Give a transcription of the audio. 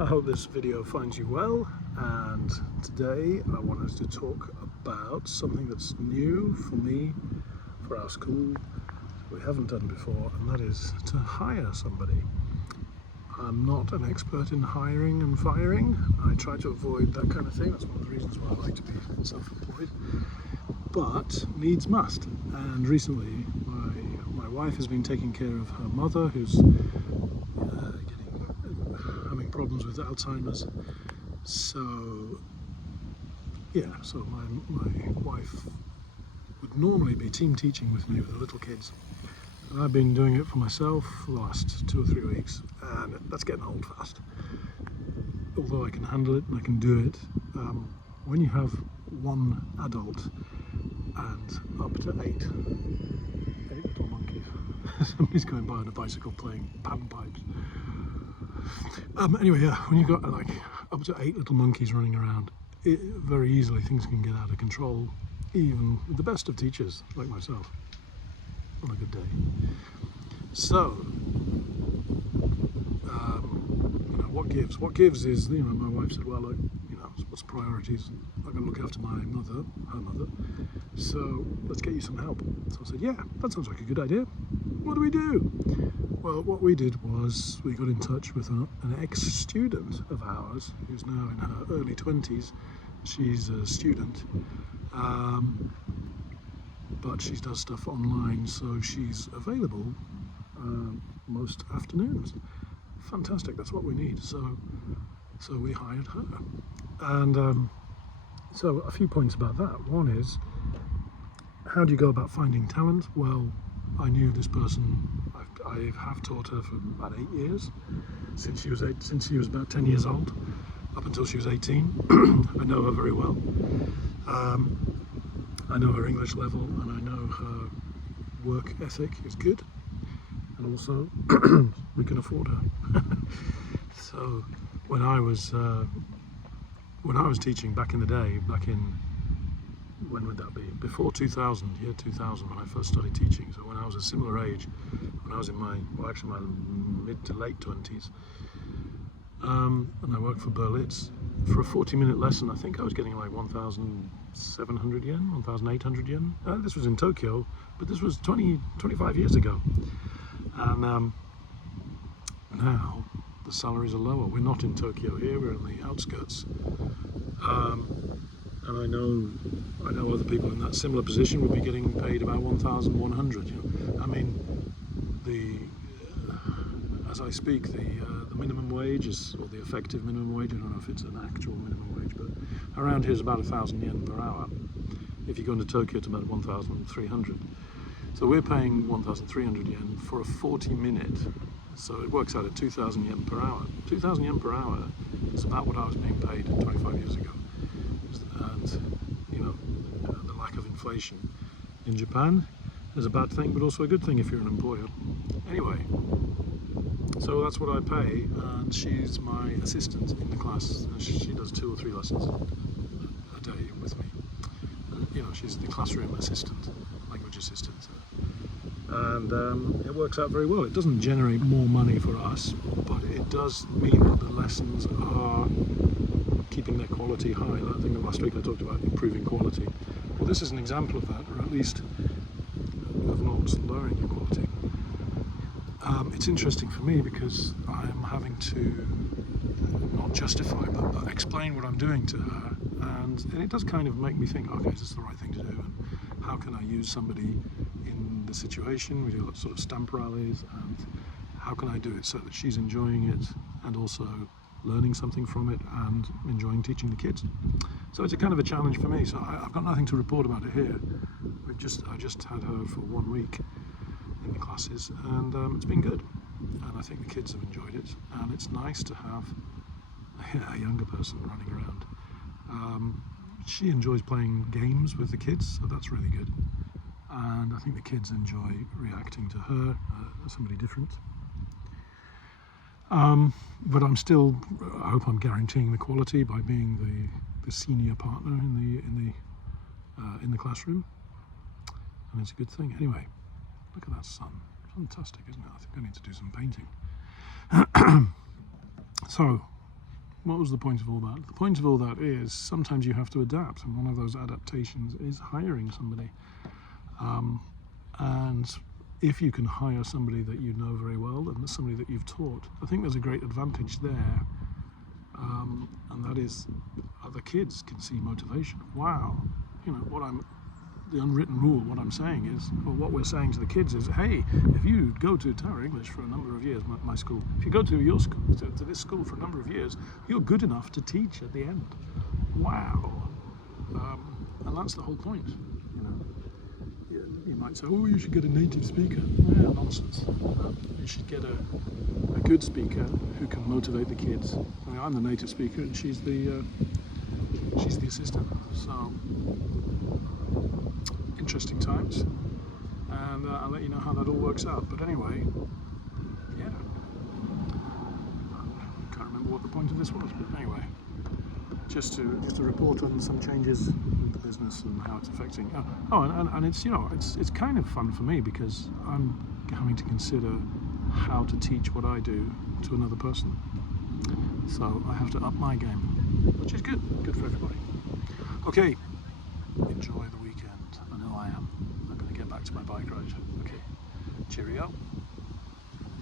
I hope this video finds you well, and today I want us to talk about something that's new for me, for our school, we haven't done before, and that is to hire somebody. I'm not an expert in hiring and firing. I try to avoid that kind of thing. That's one of the reasons why I like to be self-employed, but needs must. And recently my wife has been taking care of her mother, who's having problems with Alzheimer's. So my wife would normally be team teaching with me with the little kids. And I've been doing it for myself for the last 2 or 3 weeks, and that's getting old fast. Although I can handle it and I can do it, when you have one adult and up to eight little monkeys, somebody's going by on a bicycle playing panpipes. Anyway, yeah, when you've got like up to 8 little monkeys running around, very easily things can get out of control, even with the best of teachers like myself on a good day. So, what gives? What gives is, my wife said, well, look, what's priorities? I'm going to look after my mother, her mother, so let's get you some help. So I said, yeah, that sounds like a good idea. What do we do? Well, what we did was we got in touch with an ex-student of ours who's now in her early 20s. She's a student, but she does stuff online, so she's available most afternoons. Fantastic, that's what we need. So we hired her. And so a few points about that. One is, how do you go about finding talent? Well, I knew this person. I have taught her for about 8 years, since she was about 10 years old, up until she was 18. I know her very well. I know her English level, and I know her work ethic is good, and also we can afford her. So when I was teaching back in the day, when would that be? Before 2000, year 2000, when I first started teaching. So when I was a similar age, when I was in my mid to late 20s, and I worked for Berlitz. For a 40-minute lesson, I think I was getting like 1,700 yen, 1,800 yen. This was in Tokyo, but this was 25 years ago. And now the salaries are lower. We're not in Tokyo here, we're in the outskirts. And I know other people in that similar position would be getting paid about 1,100. I mean, as I speak, the minimum wage or the effective minimum wage, I don't know if it's an actual minimum wage, but around here is about 1,000 yen per hour. If you go into Tokyo, it's about 1,300. So we're paying 1,300 yen for a 40-minute. So it works out at 2,000 yen per hour. 2,000 yen per hour is about what I was being paid 25 years ago. And the lack of inflation in Japan is a bad thing, but also a good thing if you're an employer. Anyway, so that's what I pay, and she's my assistant in the class. She does 2 or 3 lessons a day with me. She's the classroom assistant, language assistant. And it works out very well. It doesn't generate more money for us, but it does mean that the lessons are keeping their quality high. I think last week I talked about improving quality. Well, this is an example of that, or at least of not lowering the quality. It's interesting for me because I'm having to not justify, but explain what I'm doing to her, and it does kind of make me think, okay, is this the right thing to do, and how can I use somebody in the situation? We do sort of stamp rallies, and how can I do it so that she's enjoying it and also learning something from it and enjoying teaching the kids. So it's a kind of a challenge for me. So I've got nothing to report about it here. I just had her for 1 week in the classes, and it's been good. And I think the kids have enjoyed it, and it's nice to have a younger person running around. She enjoys playing games with the kids, so that's really good. And I think the kids enjoy reacting to her, somebody different. But I hope I'm guaranteeing the quality by being the senior partner in the classroom, and it's a good thing. Anyway, look at that sun, fantastic, isn't it? I think I need to do some painting. So what was the point of all that? The point of all that is sometimes you have to adapt, and one of those adaptations is hiring somebody. And if you can hire somebody that you know very well and somebody that you've taught, I think there's a great advantage there. And that is other kids can see motivation. Wow, the unwritten rule, what I'm saying is, or what we're saying to the kids is, hey, if you go to Tower English for a number of years, my school, if you go to your school, to this school for a number of years, you're good enough to teach at the end. Wow. And that's the whole point. You might say, oh, you should get a native speaker. Yeah, nonsense. You should get a good speaker who can motivate the kids. I mean, I'm the native speaker and she's the assistant. So, interesting times. And I'll let you know how that all works out. But anyway, yeah. I can't remember what the point of this was, but anyway. Just to report on some changes in the business and how it's affecting. And it's kind of fun for me because I'm having to consider how to teach what I do to another person. So I have to up my game, which is good for everybody. Okay, enjoy the weekend. I know I am. I'm going to get back to my bike ride. Okay, cheerio.